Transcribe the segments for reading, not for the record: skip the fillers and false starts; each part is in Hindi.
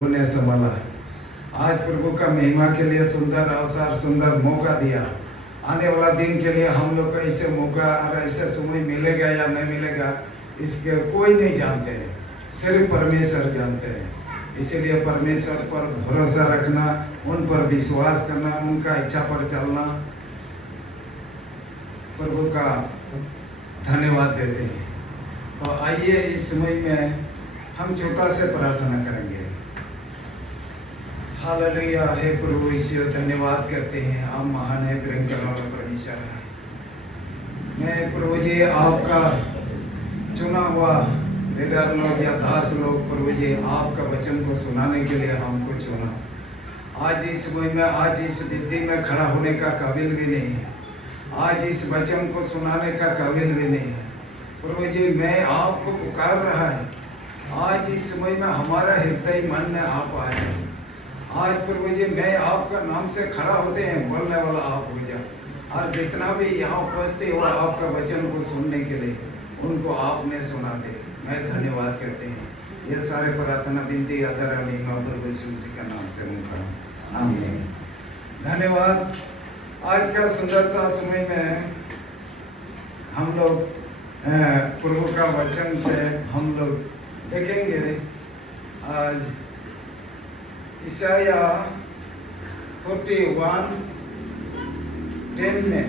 ने संभाला। आज प्रभु का महिमा के लिए सुंदर अवसर, सुंदर मौका दिया। आने वाला दिन के लिए हम लोग को ऐसे मौका और ऐसे समय मिलेगा या नहीं मिलेगा, इसके कोई नहीं जानते हैं, सिर्फ परमेश्वर जानते हैं। इसीलिए परमेश्वर पर भरोसा रखना, उन पर विश्वास करना, उनका इच्छा पर चलना, प्रभु का धन्यवाद देते हैं। तो आइए इस समय में हम छोटा से प्रार्थना करेंगे। हालेलुया। हे प्रभु ईश्वर, धन्यवाद करते हैं, आप महान है, प्रेम करने वाला परमेश्वर है। मैं प्रभु जी आपका चुना हुआ लीडर लोग या दास लोग, प्रभु जी आपका वचन को सुनाने के लिए हमको चुना। आज इस समय में, आज इस विधि में खड़ा होने का काबिल भी नहीं है, आज इस वचन को सुनाने का काबिल भी नहीं है। प्रभु जी मैं आपको पुकार रहा है, आज इस समय में हमारा हृदय मन में आप आए। आज प्रभु जी मैं आपका नाम से खड़ा होते हैं, बोलने वाला आप हो जा, और जितना भी यहाँ उपस्थित हुआ आपका वचन को सुनने के लिए, उनको आपने सुना दे। मैं धन्यवाद करते हैं। ये सारे प्रार्थना विनती आदरणीय प्रभु यीशु मसीह का नाम से मुझे आमीन। धन्यवाद। आज का सुंदरता समय में हम लोग प्रभु का वचन से हम लोग देखेंगे। आज ईसाया 41:10 में,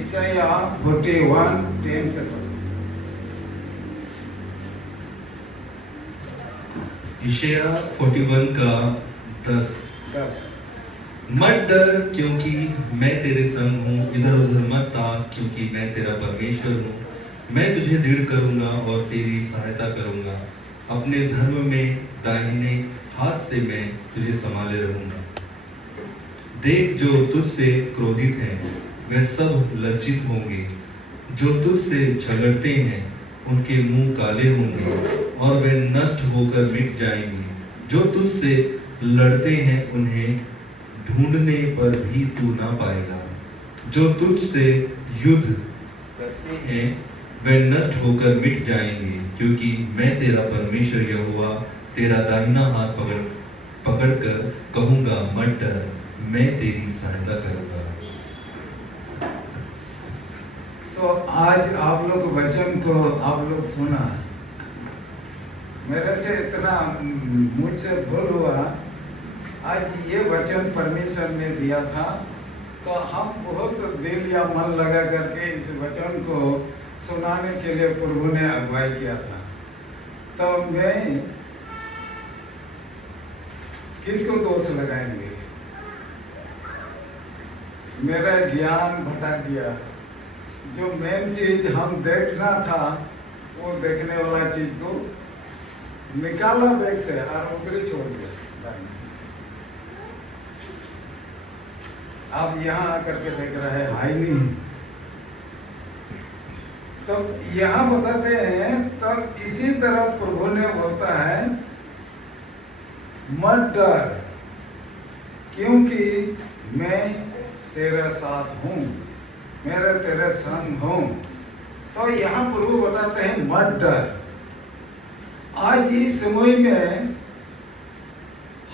ईसाया 41:10 से पढ़ो। ईशाया 41 का 10। मत डर क्योंकि मैं तेरे संग हूँ, इधर उधर मत ता क्योंकि मैं तेरा परमेश्वर हूँ। मैं तुझे दृढ़ करूँगा और तेरी सहायता करूँगा। अपने धर्म में दाहिने हाथ से मैं तुझे संभाले रहूँगा। देख, जो तुझसे क्रोधित हैं वे सब लज्जित होंगे, जो तुझसे झगड़ते हैं उनके मुंह काले होंगे और वे नष्ट होकर मिट जाएंगे। जो तुझसे लड़ते हैं उन्हें ढूंढने पर भी तू ना पाएगा। जो तुझसे युद्ध करते हैं वे नष्ट होकर मिट जाएंगे, क्योंकि मैं तेरा परमेश्वर यहोवा तेरा दाहिना हाथ पकड़कर कहूँगा, मत डर, मैं तेरी सहायता करूँगा। तो आज आप लोग वचन को आप लोग सुना, मेरे से इतना मुझसे भूल हुआ। आज ये वचन परमेश्वर ने दिया था, तो हम बहुत दिल या मन लगा करके इस वचन को सुनाने के लिए प्रभु ने अगुवाई किया था। तो मैं किसको दोष लगाएंगे? मेरा ज्ञान भटक गया। जो मेन चीज हम देखना था, वो देखने वाला चीज को निकाला बैग से और उधर ही छोड़ दिया। अब यहाँ आकर के देख रहे हैं हाई नहीं। तो यहाँ बताते हैं, तब इसी तरह प्रभु ने बोलता है, मत डर क्योंकि मैं तेरे साथ हूँ, मेरे तेरे संग हूँ। तो यहाँ प्रभु बताते हैं मत डर। आज इस समय में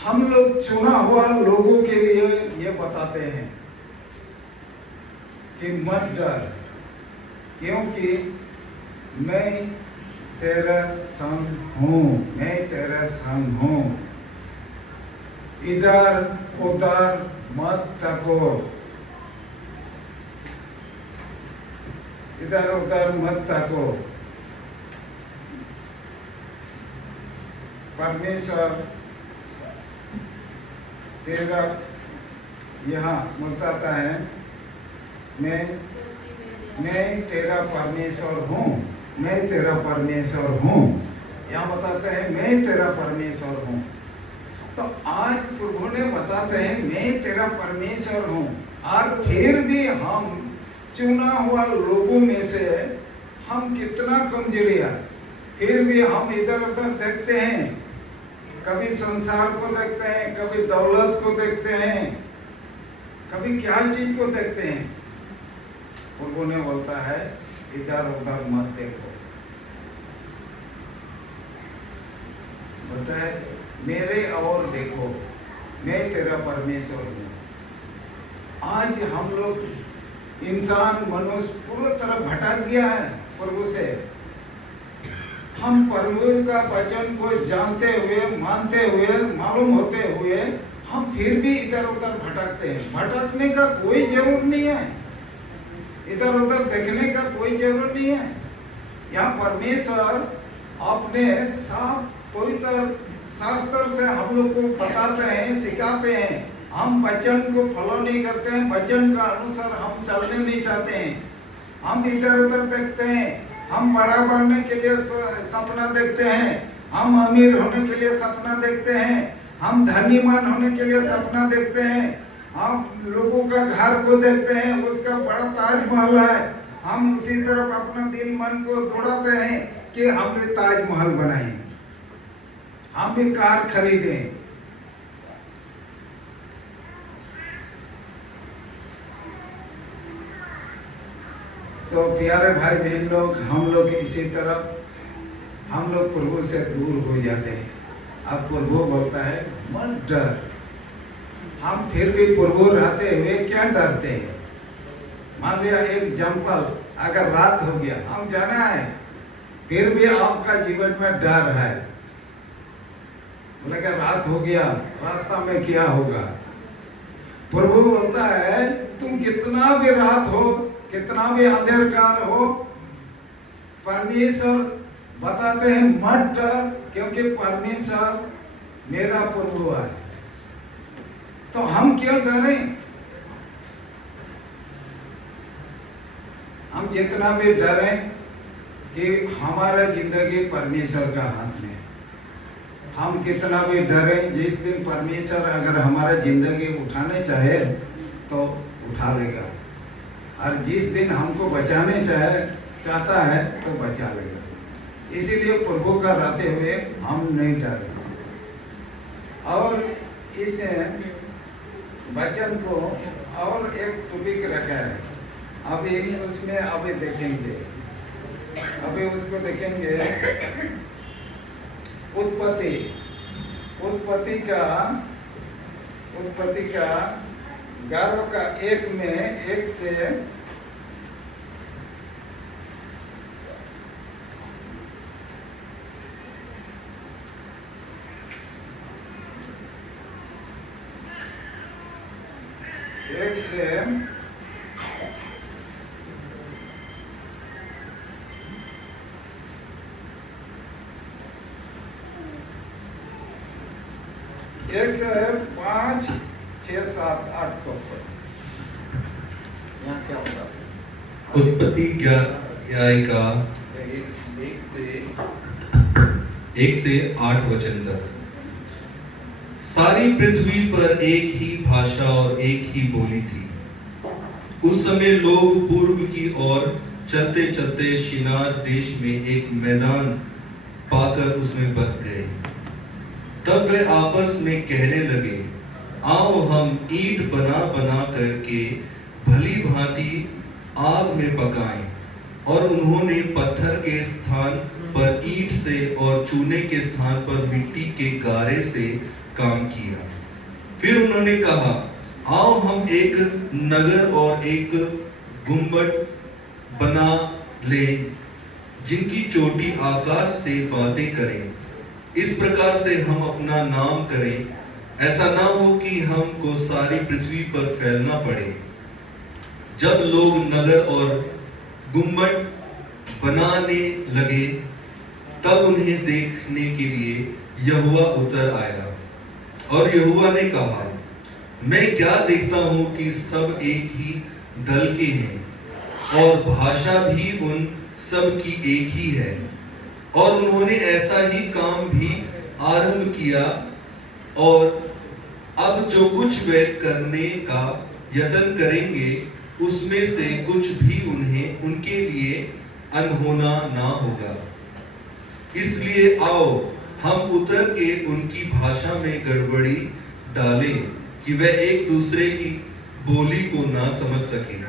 हम लोग चुना हुआ लोगों के लिए ये बताते हैं कि मत डर क्योंकि मैं तेरे संग हूँ, मैं तेरे संग हूँ। इधर उधर मत तको, इधर उधर मत तको। परमेश्वर तेरा यहाँ बताता है, मैं तेरा परमेश्वर हूँ, मैं तेरा परमेश्वर हूँ। यहाँ बताते हैं मैं तेरा परमेश्वर हूँ। तो आज प्रभु ने बताते हैं मैं तेरा परमेश्वर हूँ, और फिर भी हम चुना हुआ लोगों में से हम कितना कमजोरियाँ, फिर भी हम इधर उधर देखते हैं। कभी संसार को देखते हैं, कभी दौलत को देखते हैं, कभी क्या चीज को देखते हैं। प्रभु ने बोलता है इधर उधर मत देखो। बोलता है मेरे और देखो, मैं तेरा परमेश्वर हूँ। आज हम लोग इंसान मनुष्य पूरी तरह भटक गया है प्रभु से। हम प्रभु का वचन को जानते हुए, मानते हुए, मालूम होते हुए हम फिर भी इधर उधर भटकते हैं। भटकने का कोई जरूर नहीं है, इधर उधर देखने का कोई जरूर नहीं है। यहाँ परमेश्वर अपने साफ पवित्र शास्त्र से हम लोग को बताते हैं, सिखाते हैं। हम वचन को फॉलो नहीं करते हैं, वचन का अनुसार हम चलने नहीं चाहते हैं। हम इधर उधर देखते हैं, हम बड़ा बनने के लिए सपना देखते हैं, हम अमीर होने के लिए सपना देखते हैं, हम धनीमान होने के लिए सपना देखते हैं। हम लोगों का घर को देखते हैं, उसका बड़ा ताजमहल है, हम उसी तरफ अपना दिल मन को दौड़ाते हैं कि हम भी ताजमहल बनाएं, हम भी कार खरीदें। तो प्यारे भाई बहन लोग, हम लोग इसी तरह हम लोग प्रभु से दूर हो जाते हैं। अब प्रभु बोलता है मत डर। हम फिर भी प्रभु रहते हुए क्या डरते हैं? मान लिया एक एग्जाम्पल, अगर रात हो गया, हम जाना है, फिर भी आपका जीवन में डर है। बोले कि रात हो गया, रास्ता में क्या होगा? प्रभु बोलता है तुम कितना भी रात हो, कितना भी अंधकार हो, परमेश्वर बताते हैं मत डर, क्योंकि परमेश्वर मेरा प्रभु है। तो हम क्यों डरें? हम जितना भी डरें कि हमारा जिंदगी परमेश्वर का हाथ में। हम कितना भी डरें, जिस दिन परमेश्वर अगर हमारा जिंदगी उठाने चाहे तो उठा लेगा, और जिस दिन हमको बचाने चाहता है तो बचा लेगा। इसीलिए प्रभु का रहते हुए हम नहीं डरे। और इस वचन को और एक टॉपिक रखा है, अभी उसमें अभी देखेंगे, अभी उसको देखेंगे। उत्पत्ति का 11 का 1 में 1 से 1 से 5, 6, 7, 8 तो यहाँ क्या होगा? उत्पत्ति 11 का 1 से 8 वचन तक। सारी पृथ्वी पर एक ही भाषा और एक ही बोली थी। उस समय लोग पूर्व की ओर चलते चलते शिनार देश में एक मैदान पाकर उसमें बस गए। तब वे आपस में कहने लगे, आओ हम ईंट बना बना करके भली भांति आग में पकाएं। और उन्होंने पत्थर के स्थान पर ईंट से और चूने के स्थान पर मिट्टी के गारे से काम किया। फिर उन्होंने कहा, आओ हम एक नगर और एक गुम्बद बना लें, जिनकी चोटी आकाश से बातें करें। इस प्रकार से हम अपना नाम करें, ऐसा ना हो कि हमको सारी पृथ्वी पर फैलना पड़े। जब लोग नगर और गुम्बद बनाने लगे, तब उन्हें देखने के लिए यहोवा उतर आया। और यहोवा ने कहा, मैं क्या देखता हूं कि सब एक ही दल के हैं, और भाषा भी उन सब की एक ही है। और उन्होंने ऐसा ही काम भी आरंभ किया, और अब जो कुछ वे करने का यत्न करेंगे, उसमें से कुछ भी उन्हें उनके लिए अनहोना ना होगा। इसलिए आओ हम उतर के उनकी भाषा में गड़बड़ी डालें, कि वे एक दूसरे की बोली को ना समझ सके।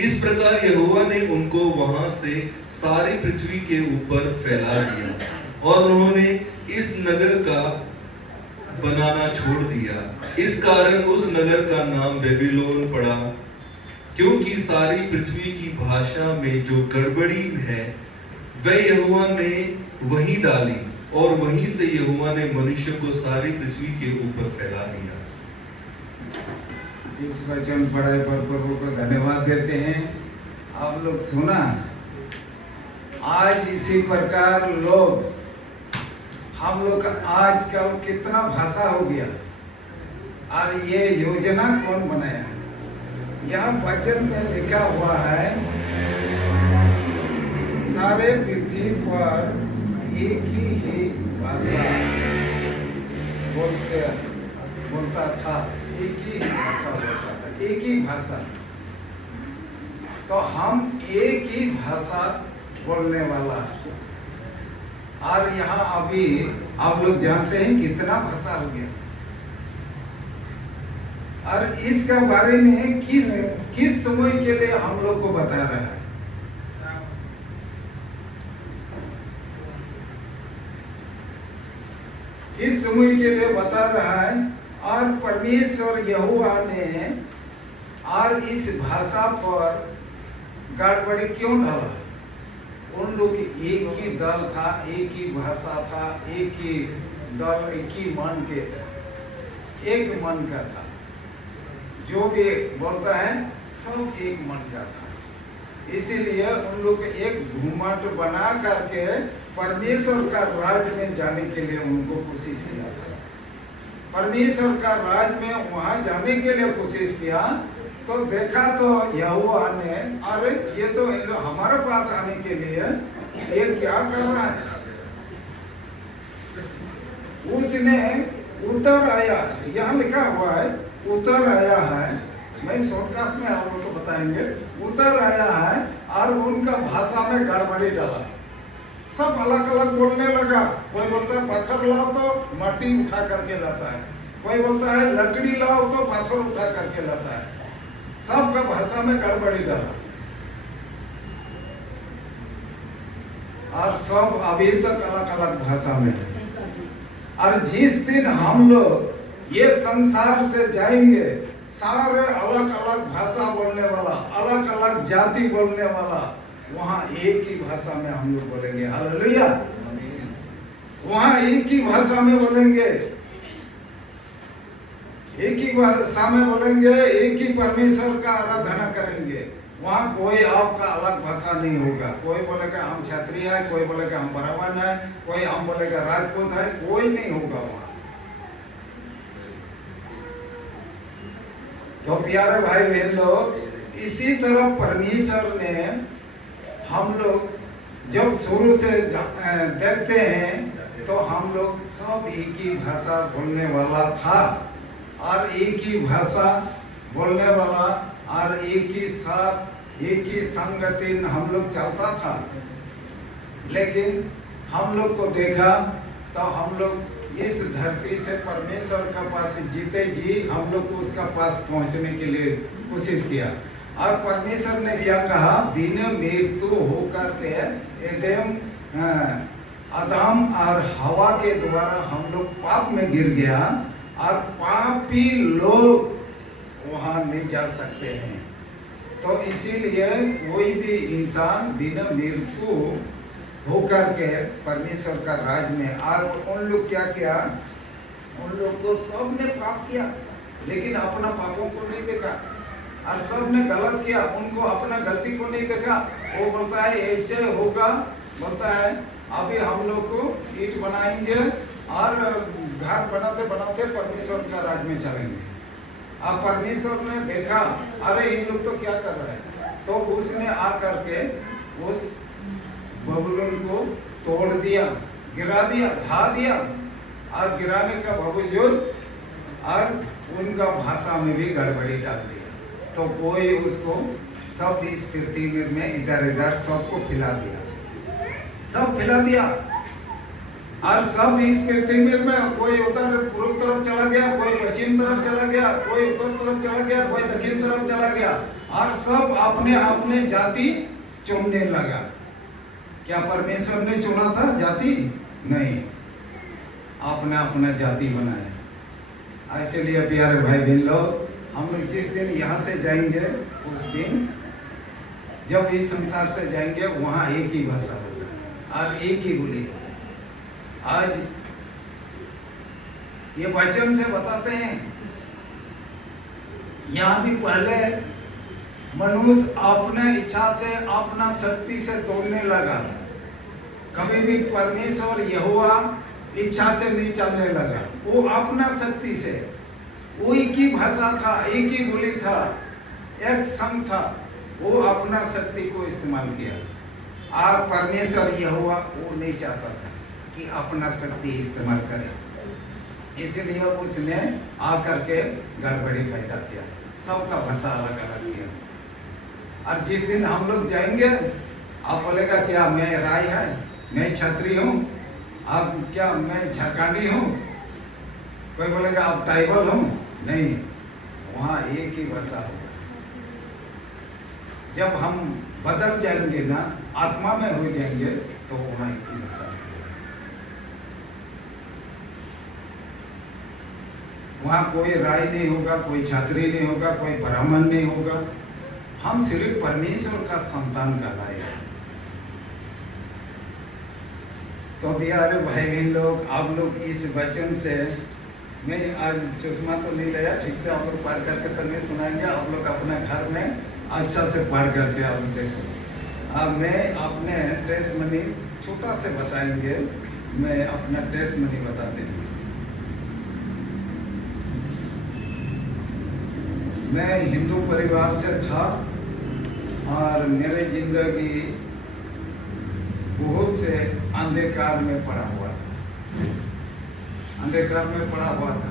इस प्रकार यहोवा ने उनको वहां से सारी पृथ्वी के ऊपर फैला दिया, और उन्होंने इस नगर का बनाना छोड़ दिया। इस कारण उस नगर का नाम बेबीलोन पड़ा, क्योंकि सारी पृथ्वी की भाषा में जो गड़बड़ी है वह यहोवा ने वहीं डाली, और वहीं से यहोवा ने मनुष्य को सारी पृथ्वी के ऊपर फैला दिया। इस वचन पढ़ाई पर प्रभु को धन्यवाद देते हैं। आप लोग सुना, आज इसी प्रकार लोग, हम लोग का आजकल कितना भाषा हो गया, और ये योजना कौन बनाया? यहाँ वचन में लिखा हुआ है, सारे पृथ्वी पर एक ही भाषा बोलता था, एक ही भाषा बोलता था, एक ही भाषा। तो हम एक ही भाषा बोलने वाला, और यहाँ अभी आप लोग जानते हैं कितना भाषा हो गया, और इसका बारे में किस समय के लिए हम लोग को बता रहा है? किस समय के लिए बता रहा है? और परमेश्वर यहोवा ने और इस भाषा पर गड़बड़ी क्यों डाला? उन लोग एक ही दल था, एक ही भाषा था, एक ही दल, एक ही मन के था, एक मन का था, जो भी बोलता है सब एक मन का था। इसीलिए उन लोग एक घूमट बना करके परमेश्वर का राज में जाने के लिए उनको कोशिश किया था। परमेश्वर का राज में वहां जाने के लिए कोशिश किया, तो देखा तो यहोवा ने, अरे ये तो हमारे पास आने के लिए ये क्या कर रहा है? उसने उतर आया, यहाँ लिखा हुआ है उतर आया है, मैं शॉर्टकट में आप लोगों को बताएंगे। उतर आया है और उनका भाषा में गड़बड़ी डाला, सब अलग अलग बोलने लगा। कोई बोलता है पत्थर लाओ तो मट्टी उठा करके लाता है, कोई बोलता है लकड़ी लाओ तो पत्थर उठा करके लाता है, सबका भाषा में गड़बड़ी डाला, और सब अभी तक अलग अलग भाषा में है। और जिस दिन हम लोग ये संसार से जाएंगे, सारे अलग अलग भाषा बोलने वाला, अलग अलग जाति बोलने वाला, वहां एक ही भाषा में हम लोग बोलेंगे। हालेलुया। वहां एक ही भाषा में बोलेंगे, एक ही भाषा में बोलेंगे, एक ही परमेश्वर का आराधना करेंगे। वहां कोई आपका अलग भाषा नहीं होगा। कोई बोलेगा हम क्षत्रिय है, कोई बोलेगा हम ब्राह्मण है, कोई हम बोलेगा राजपूत है, कोई नहीं होगा वहां। तो प्यारे भाई बहन लोग, इसी तरह परमेश्वर ने हम लोग जब शुरू से देखते हैं तो हम लोग सब एक ही भाषा बोलने वाला था, और एक ही भाषा बोलने वाला, और एक ही साथ, एक ही संगति हम लोग चलता था। लेकिन हम लोग को देखा तो हम लोग इस धरती से परमेश्वर का पास जीते जी हम लोग को उसका पास पहुंचने के लिए कोशिश किया। और परमेश्वर ने क्या कहा? बिना मृत्यु होकर के एदम आदम और हवा के द्वारा हम लोग पाप में गिर गया, और पापी लोग वहां नहीं जा सकते हैं। तो इसीलिए कोई भी इंसान बिना मृत्यु होकर के परमेश्वर का राज में, और उन लोग क्या किया? उन लोग को सब ने पाप किया, लेकिन अपना पापों को नहीं देखा, और सब ने गलत किया, उनको अपना गलती को नहीं देखा। वो बोलता है ऐसे होगा, बोलता है अभी हम लोग को ईंट बनाएंगे और घर बनाते बनाते परमेश्वर का राज में चलेंगे। अब परमेश्वर ने देखा अरे इन लोग तो क्या कर रहे हैं, तो उसने आकर के उस बबुलोन को तोड़ दिया, गिरा दिया, ढा दिया, और गिराने का बावजूद और उनका भाषा में भी गड़बड़ी डाल दिया। तो कोई उसको सब इस पृथ्वी में इधर इधर सबको फैला दिया, सब फैला दिया, और सब इस पृथ्वी में कोई उधर पूर्व तरफ चला गया, कोई पश्चिम तरफ चला गया, कोई उत्तर तरफ चला गया, कोई दक्षिण तरफ चला गया, और सब अपने अपने जाति चुनने लगा। क्या परमेश्वर ने चुना था जाति? नहीं, अपना अपना जाति बनाया। इसलिए प्यारे भाई बहन लोग, हम लोग जिस दिन यहाँ से जाएंगे उस दिन जब इस संसार से जाएंगे वहाँ एक ही भाषा होगा और एक ही बोली। आज ये वचन से बताते हैं, यहाँ भी पहले मनुष्य अपने इच्छा से अपना शक्ति से दौड़ने लगा, कभी भी परमेश्वर यहोवा इच्छा से नहीं चलने लगा। वो अपना शक्ति से, वो एक ही भाषा था, एक ही बोली था, एक संघ था, वो अपना शक्ति को इस्तेमाल किया। और परमेश्वर यहोवा वो नहीं चाहता था कि अपना शक्ति इस्तेमाल करे, इसलिए उसने आकर के गड़बड़ी पैदा किया, सबका भाषा अलग अलग किया। और जिस दिन हम लोग जाएंगे, आप बोलेगा क्या मैं राय है, मैं छत्री हूँ, आप क्या मैं झारखंडी हूँ, कोई बोलेगा आप ट्राइबल हूँ, नहीं, वहाँ एक ही भाषा होगा। जब हम बदल जाएंगे ना, आत्मा में हो जाएंगे, तो वहाँ एक ही भाषा होगा। वहाँ कोई राय नहीं होगा, कोई छात्री नहीं होगा, कोई ब्राह्मण नहीं होगा, हम सिर्फ परमेश्वर का संतान कहलाएगा। तो प्यारे भाई बहन लोग, आप लोग इस वचन से, मैं आज चश्मा तो नहीं लिया, ठीक से आप लोग पढ़ करके तो नहीं सुनाएंगे, आप लोग अपने घर में अच्छा से पढ़ करके आप लोग देखो। अब मैं अपने टेस्टमनी छोटा से बताएंगे, मैं अपना टेस्टमनी बताते हैं। मैं हिंदू परिवार से था और मेरे जिंदगी बहुत से अंधकार में पड़ा हुआ था, अंधकार में पड़ा हुआ था,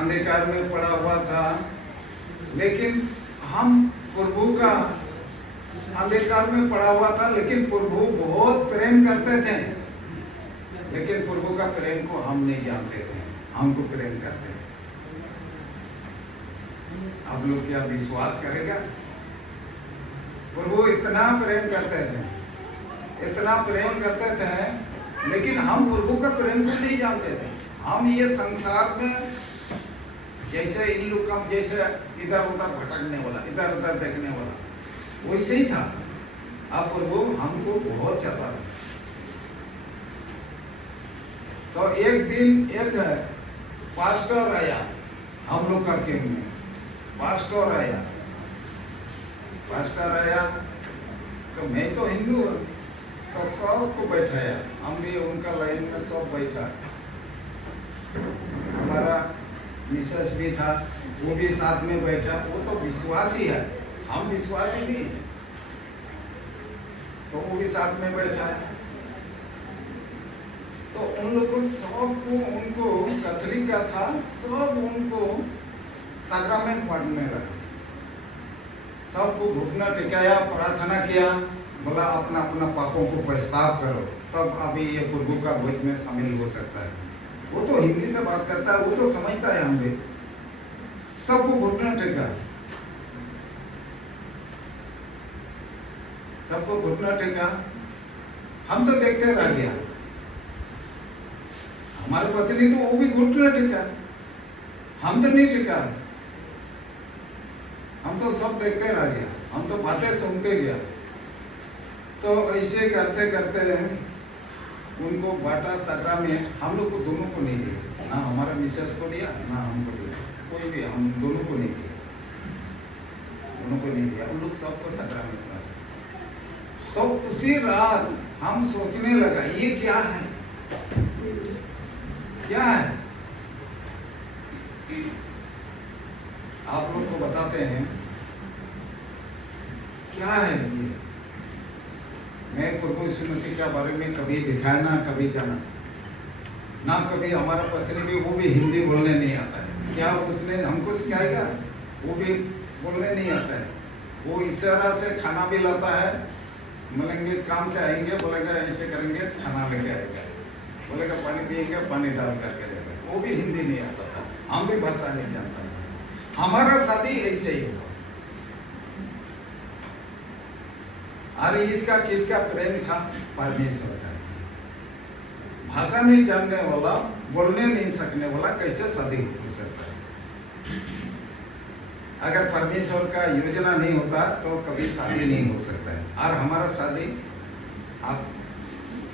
अंधकार में पड़ा हुआ था। लेकिन हम प्रभु का, अंधकार में पड़ा हुआ था, लेकिन प्रभु बहुत प्रेम करते थे, लेकिन प्रभु का प्रेम को हम नहीं जानते थे, हमको प्रेम करते थे। आप लोग क्या विश्वास करेगा? प्रभु इतना प्रेम करते थे, इतना प्रेम करते थे, लेकिन हम प्रभु का प्रेम को नहीं जानते थे। हम ये संसार में जैसे इन लोग का, जैसे इधर उधर भटकने वाला, इधर उधर देखने वाला, वैसे ही था। अब प्रभु हमको बहुत चाहता था। तो एक दिन एक पास्टर आया हम लोग का कैंप में, पास्टर आया, पास्टर आया तो मैं तो हिंदू हूँ, तो सबको बैठाया, हम भी उनका लाइन में सब बैठा, हमारा मिसेस भी था, वो भी साथ में बैठा। वो तो विश्वासी है, हम विश्वासी नहीं, तो वो भी साथ में बैठा। तो उन लोग को सबको, उनको कैथोलिक का था, सब उनको सैक्रामेंट पढ़ने लगा, सबको घुटना टिकाया, प्रार्थना किया, बोला अपना अपना पापों को पछताव करो, तब अभी ये प्रभु का भोज में शामिल हो सकता है। वो तो हिंदी से बात करता है, वो तो समझता है, हम भी सबको घुटना टेका, सबको घुटना टेका। हम तो देखते रह गया, हमारे पत्नी तो वो भी घुटना टेका, हम तो नहीं टेका, हम तो सब देखते रह गया, हम तो बातें सुनते गया। तो ऐसे करते करते उनको बाटा सगरा में, हम लोग को दोनों को नहीं दिया, ना हमारा मिसेस को दिया, ना हमको दिया, कोई भी, हम दोनों को नहीं दिया, दोनों को नहीं दिया, उन लोग सबको सगरा में दिया। तो उसी रात हम सोचने लगा, ये क्या है, क्या है? आप लोग को बताते हैं क्या है ये। मैं प्रभु यीशु मसीह के बारे में कभी दिखाया ना, कभी जाना ना, कभी हमारा पत्नी भी, वो भी हिंदी बोलने नहीं आता है, क्या उसने हमको सिखाएगा? वो भी बोलने नहीं आता है, वो इशारा से खाना भी लाता है, बोलेंगे काम से आएंगे, बोलेगा ऐसे करेंगे, खाना लेके आएगा, बोलेगा पानी पिएंगे, पानी डाल करके देगा, वो भी हिंदी नहीं आता था, हम भी भाषा नहीं जानता था। हमारा शादी ऐसे ही हुआ। अरे इसका किसका प्रेम था? परमेश्वर का। भाषा नहीं जानने वाला, बोलने नहीं सकने वाला कैसे शादी हो सकता है? अगर परमेश्वर का योजना नहीं होता तो कभी शादी नहीं हो सकता है। और हमारा शादी, आप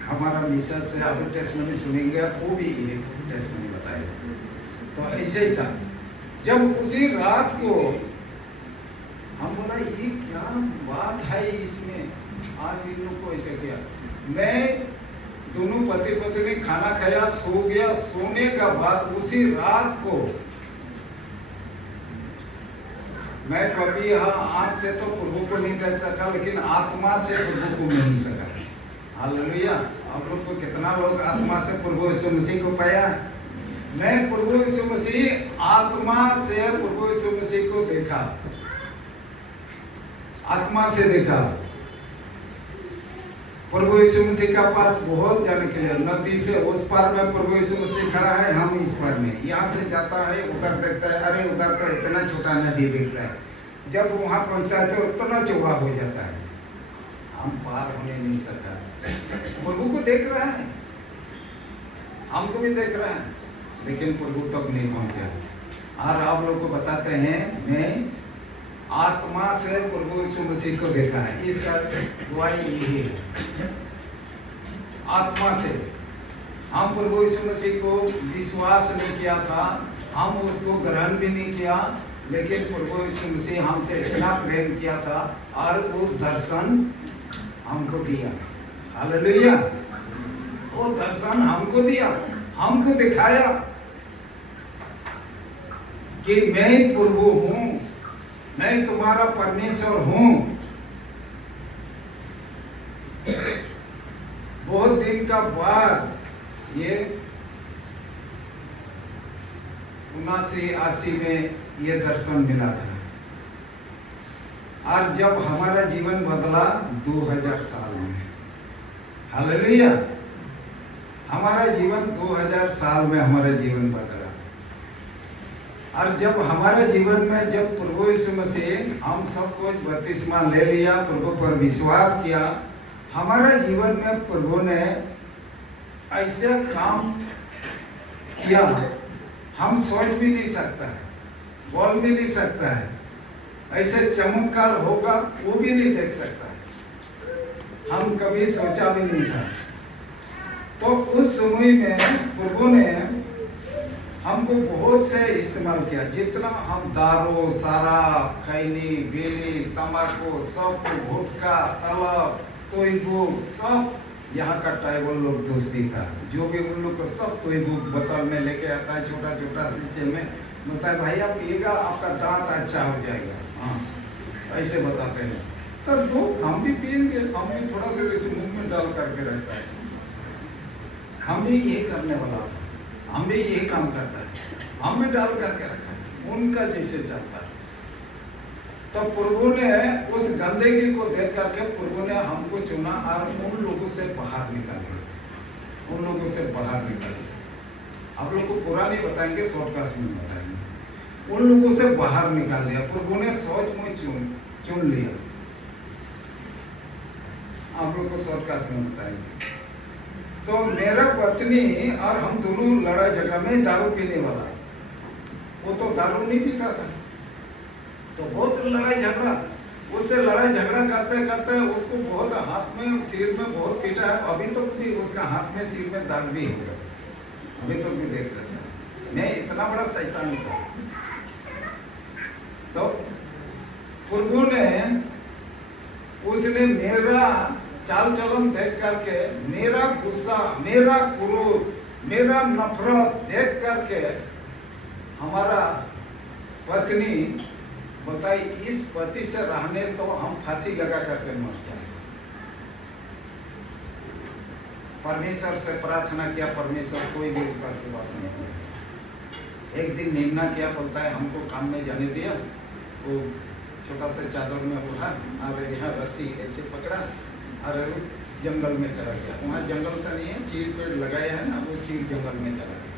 हमारा मिसेस से आप टेस्टमनी सुनेंगे, वो भी ये टेस्टमनी बताएगा। तो ऐसे ही था, जब उसी रात को हम बोला ये क्या बात है इसमें, आज इन लोग को ऐसे किया। मैं दोनों पति पत्नी खाना खाया, सो गया। सोने का बाद उसी रात को मैं कभी आंख से तो प्रभु को नहीं देख सका, लेकिन आत्मा से प्रभु को मिल सका। हालेलुया। आप लोग को कितना लोग आत्मा से प्रभु यीशु मसीह को पाया? मैं प्रभु यीशु मसीह आत्मा से प्रभु यीशु मसीह को देखा, आत्मा से देखा। प्रभु यीशु मसीह का पास बहुत जाने के लिए, नदी से उस पार में प्रभु यीशु मसीह खड़ा है, हम इस पार में। यहाँ से जाता है, उधर देखता है, अरे उधर तो इतना छोटा नदी दिख रहा है। जब वहाँ पहुँचता है तो इतना चौड़ा हो जाता है, हम पार होने नहीं सका। प्रभु को देख रहा है, हमको भी देख रहा है, लेकिन प्रभु तक नहीं पहुँचा। और आप लोग को बताते हैं, मैं आत्मा से प्रभु यीशु मसीह को देखा है। इसका गवाही यही है, आत्मा से। हम प्रभु यीशु मसीह को विश्वास नहीं किया था, हम उसको ग्रहण भी नहीं किया, लेकिन प्रभु यीशु मसीह हमसे इतना प्रेम किया था और वो दर्शन हमको दिया। हालेलुया। वो दर्शन हमको दिया, हमको दिखाया कि मैं प्रभु हूँ, मैं तुम्हारा परमेश्वर हूँ। बहुत दिन का बाद ये 79-80 में ये दर्शन मिला था। और जब हमारा जीवन बदला 2000 साल में, हालेलुया, हमारा जीवन 2000 साल में हमारा जीवन बदला। और जब हमारे जीवन में, जब प्रभु यीशु मसीह हम सब कुछ बपतिस्मा ले लिया, प्रभु पर विश्वास किया, हमारे जीवन में प्रभु ने ऐसे काम किया हम सोच भी नहीं सकता है, बोल भी नहीं सकता है। ऐसे चमत्कार होगा वो भी नहीं देख सकता है, हम कभी सोचा भी नहीं था। तो उस समय में प्रभु ने हमको बहुत से इस्तेमाल किया। जितना हम दारू, शराब, खैनी, बीड़ी, तंबाकू, सब गुटखा, तलब, तोयबू, सब यहाँ का ट्राइबल लोग दोस्ती था। जो भी उन लोग को सब तोयबू बोतल में लेके आता है, छोटा छोटा शीशे में, बोलता है भाई आप पिएगा आपका दांत अच्छा हो जाएगा। हाँ, ऐसे बताते हैं। तब तो हम भी पिएंगे, हम भी थोड़ा देर इसे मुंह में डाल करके रखता है। हम भी यही करने वाला था, हम भी यही काम करता है, हम भी डाल करके रखा है, उनका जैसे चलता है। तो प्रभु ने उस गंदगी को देख करके प्रभु ने हमको चुना और उन लोगों से बाहर निकाल दिया, उन लोगों से बाहर निकाल दिया। आप लोग को पूरा नहीं बताएंगे, शॉर्टकट में बताएंगे। उन लोगों से बाहर निकाल दिया प्रभु ने, सोच में चुन लिया। आप लोग को शॉर्टकट में बताएंगे। तो मेरा पत्नी और हम दोनों लड़ाई झगड़ा में, दारू पीने वाला, वो तो दारू नहीं पीता था, तो बहुत लड़ाई झगड़ा, उससे लड़ाई झगड़ा करते करते उसको बहुत हाथ में, सिर में बहुत पीटा है। अभी तक तो भी उसका हाथ में, सिर में दाग भी होगा, अभी तक भी देख सकते हैं। मैं इतना बड़ा शैतान था। तो प्रभु ने, उसने मेरा चाल चलन देख करके, मेरा गुस्सा, मेरा क्रोध, मेरा नफरत देख करके हमारा पत्नी बताई, इस पति से रहने से तो हम फांसी लगा करके मर जाए। परमेश्वर से प्रार्थना किया, परमेश्वर कोई भी उत्तर की बात नहीं किया। एक दिन निम्ना किया, बोलता है हमको काम में जाने दिया। वो छोटा सा चादर में उठा और यहाँ रस्सी ऐसे पकड़ा और जंगल में चला गया। वहाँ जंगल का नहीं है, चीड़ पेड़ लगाया है ना, वो चीड़ जंगल में चला गया।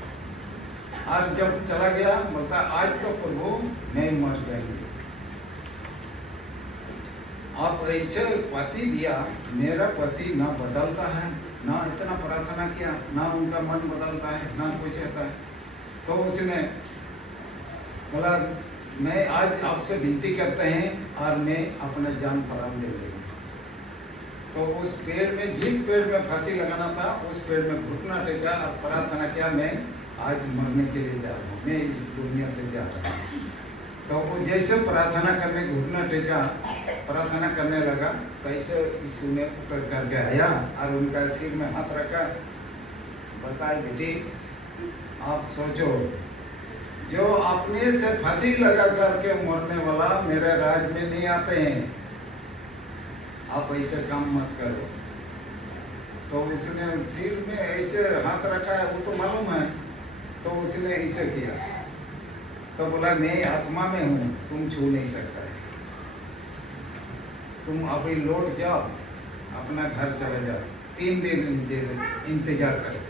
और जब चला गया, बोलता आज तो प्रभु मैं मर जाएंगे, आप ऐसे पति दिया, मेरा पति ना बदलता है, ना इतना प्रार्थना किया, ना उनका मन बदलता है, ना कुछ होता है। तो उसने बोला मैं आज आपसे विनती करते हैं और मैं अपना जान प्राण दे दूँगा। तो उस पेड़ में, जिस पेड़ में फांसी लगाना था, उस पेड़ में घुटना टेका और प्रार्थना किया, मैं आज मरने के लिए जा रहा हूँ, मैं इस दुनिया से जा रहा हूँ। तो वो जैसे प्रार्थना करने घुटना टेका, प्रार्थना करने लगा, तैसे यीशु ने उतर करके आया और उनका सिर में हाथ रखा। बताए बेटी, आप सोचो, जो अपने से फांसी लगा करके मरने वाला मेरे राज में नहीं आते हैं, आप ऐसे काम मत करो। तो उसने सिर में ऐसे हाथ रखा है, वो तो मालूम है, तो उसने ऐसे किया। तो बोला मैं आत्मा में हूँ, तुम छू नहीं सकता है, तुम अभी लौट जाओ, अपना घर चले जाओ, 3 दिन इंतजार करो।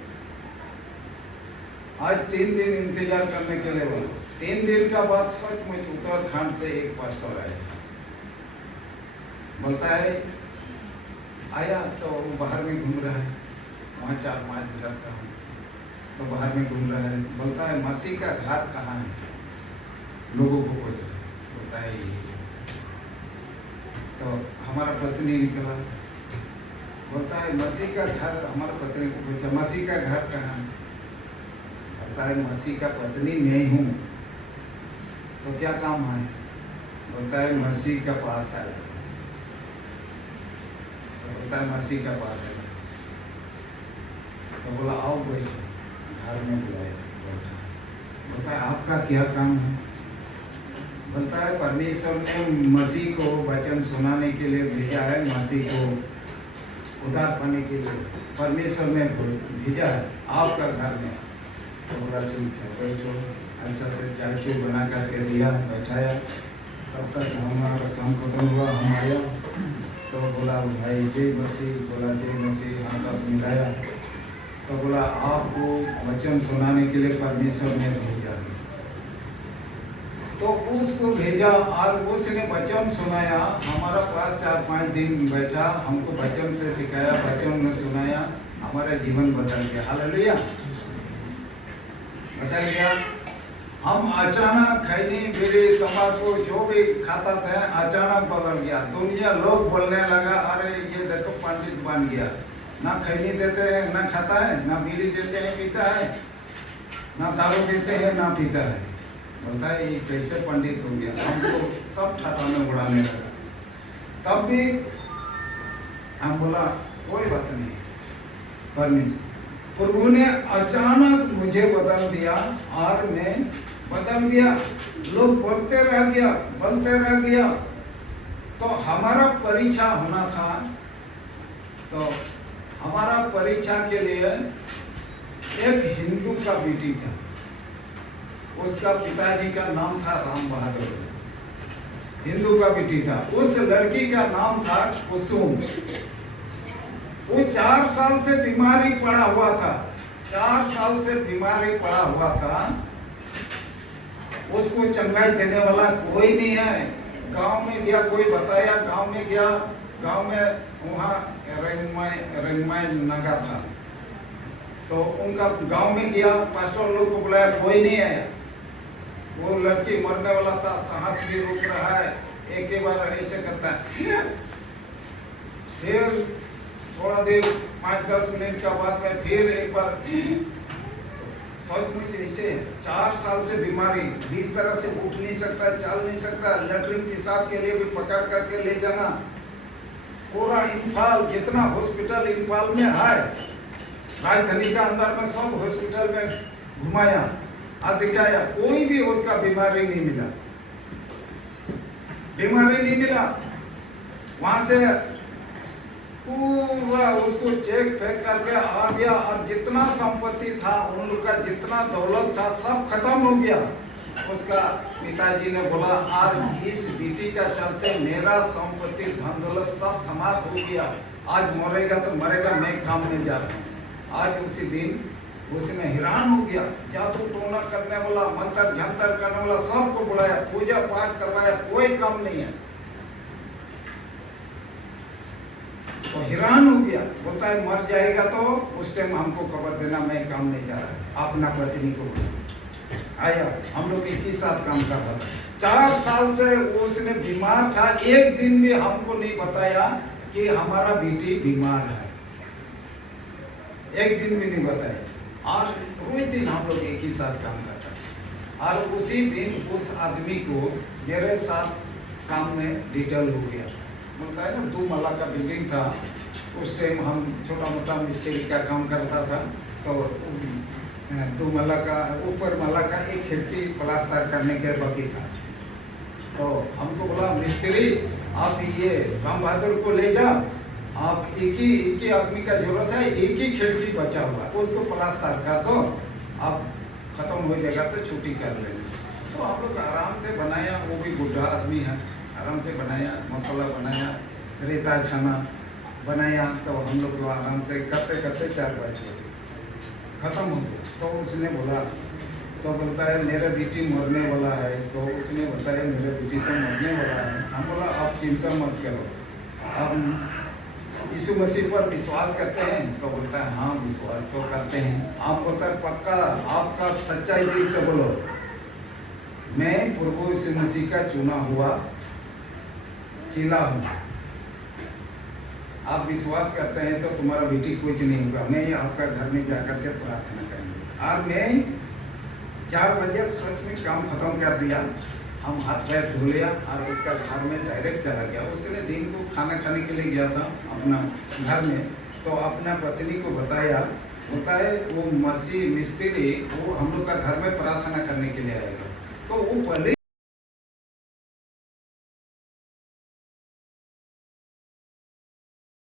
आज 3 दिन इंतजार करने के लिए बोला। 3 दिन का बाद सचमुच उत्तराखंड से एक पास्टर आया, बोलता है आया तो बाहर में घूम रहा है, वहाँ 4-5 घर का हूँ, तो बाहर में घूम रहा है। बोलता है मसीह का घर कहाँ है, लोगों को पूछ रहा है। बोलता है ये। तो हमारा पत्नी निकला, बोलता है मसीह का घर, हमारा पत्नी को पूछा मसीह का घर कहाँ है। बोलता है मसीह का पत्नी मैं हूँ, तो क्या काम है। बोलता है मसीह का पास है। तो बोलता है मसीह का पास है। तो बोला आओ बैठो, घर में बुलाया, बैठा। बोलता है आपका क्या काम है। बोलता है परमेश्वर ने मसीह को वचन सुनाने के लिए भेजा है, मसीह को उद्धार पाने के लिए परमेश्वर ने भेजा है आपका घर में। तो बोला ठीक है बैठो। अच्छा से चाय चूय बना करके दिया, बैठाया। तब तक हमारा काम खत्म हुआ, हम आया। तो बोला भाई जय मसीह, बोला जय मसीह, हाथ हाथ मिलाया। तो बोला आपको वचन सुनाने के लिए परमेश्वर ने भेजा है। तो उसको भेजा और उसने वचन सुनाया, हमारा पास 4-5 दिन बैठा, हमको वचन से सिखाया, वचन में सुनाया, हमारा जीवन बदल गया। हालेलुया, बदल गया। हम अचानक खैनी बीड़ी तंबाकू जो भी खाता था अचानक बदल गया। दुनिया लोग बोलने लगा अरे ये देखो पंडित बन गया, ना खैनी देते हैं ना खाता है, ना बीड़ी देते हैं पीता है, ना दारू देते हैं ना पीता है। बोलता है ये कैसे पंडित हो गया, हमको सब ठाठा में उड़ाने लगा। तब भी हम बोला कोई बात नहीं, परमेश्वर प्रभु ने अचानक मुझे बदल दिया और मैं बदल गया। लोग बोलते रह गया। तो हमारा परीक्षा होना था। तो हमारा परीक्षा के लिए एक हिंदू का बेटी था, उसका पिताजी का नाम था राम बहादुर, हिंदू का बेटी था। उस लड़की का नाम था कुसुम। वो 4 साल से बीमारी पड़ा हुआ था, 4 साल से बीमारी पड़ा हुआ था। उसको चंगाई देने वाला कोई नहीं है। गांव में गया, कोई बताया, गांव में गया, गांव में वहाँ रंगमाई नगा था। तो उनका गांव में गया, पास्टर लोग को बुलाया, कोई नहीं आया। वो लड़की मरने वाला था, सांस भी रुक रहा है, एक ही बार ऐसे करता है। फिर थोड़ा देर 5-10 मिनट का बाद में फिर एक बार सचमुच ऐसे 4 साल से बीमारी, बिस्तर से उठ नहीं सकता, चल नहीं सकता, लेटरिन पेशाब के लिए भी पकड़ करके ले जाना। पूरा इम्फाल जितना हॉस्पिटल इम्फाल में है, राजधानी का अंदर में सब हॉस्पिटल में घुमाया और दिखाया, कोई भी उसका बीमारी नहीं मिला, बीमारी नहीं मिला। वहां से पूरा उसको चेक फेंक करके आ गया और जितना संपत्ति था, उन लोग का जितना दौलत था सब खत्म हो गया। उसका पिताजी ने बोला आज इस बेटी का चलते मेरा संपत्ति धन दौलत सब समाप्त हो गया, आज मरेगा तो मरेगा, मैं काम में जा रहा हूँ। आज उसी दिन उसने हैरान हो गया, जादू टोना करने वाला, मंत्र जंतर करने वाला सबको बुलाया, पूजा पाठ करवाया, कोई काम नहीं है। तो हैरान हो गया, बोलता है मर जाएगा तो उस टाइम हमको खबर देना, मैं काम नहीं जा रहा। अपना पत्नी को आया, हम लोग एक ही साथ काम कर रहा था। 4 साल से उसने बीमार था, एक दिन भी हमको नहीं बताया कि हमारा बेटी बीमार है, एक दिन भी नहीं बताया। और रोज दिन हम लोग एक ही साथ काम करता था। और उसी दिन उस आदमी को मेरे साथ काम में डिटेल हो गया। बोलता है ना 2 महला का बिल्डिंग था, उस टाइम हम छोटा मोटा मिस्त्री का काम करता था। तो 2 महला का, ऊपर महला का एक खिड़की प्लास्टर करने के बाकी था। तो हमको बोला मिस्त्री आप ये राम बहादुर को ले जाओ, आप एक ही आदमी का जरूरत है, एक ही खिड़की बचा हुआ है, उसको प्लास्टर कर दो, आप खत्म हो जाएगा तो छुट्टी कर लेंगे। तो हम लोग आराम से बनाया, वो भी बुढ़ा आदमी है, आराम से बनाया, मसाला बनाया, रेता छाना बनाया। तो हम लोग को आराम से करते करते 4 बजे खत्म हो गया। तो उसने बोला, तो बोलता है मेरा बेटी मरने वाला है। तो उसने बताया मेरा बेटी तो मरने वाला है। हम बोला आप चिंता मत करो, आप यीशु मसीह पर विश्वास करते हैं? तो बोलता है हाँ विश्वास तो करते हैं। आप बोलता है पक्का, आपका सच्चाई दिल से बोलो मैं प्रभु यीशु मसीह का चुना हुआ चेला हूँ। आप विश्वास करते हैं तो तुम्हारा बेटी कुछ नहीं होगा। मैं आपका घर में जाकर के प्रार्थना करेंगे। और मैं 4 बजे सच में काम खत्म कर दिया, हम हाथ पैर धो लिया और उसका घर में डायरेक्ट चला गया। उसने दिन को खाना खाने के लिए गया था अपना घर में। तो अपना पत्नी को बताया, होता है वो मसीह मिस्त्री वो हम लोग का घर में प्रार्थना करने के लिए आएगा। तो वो पहले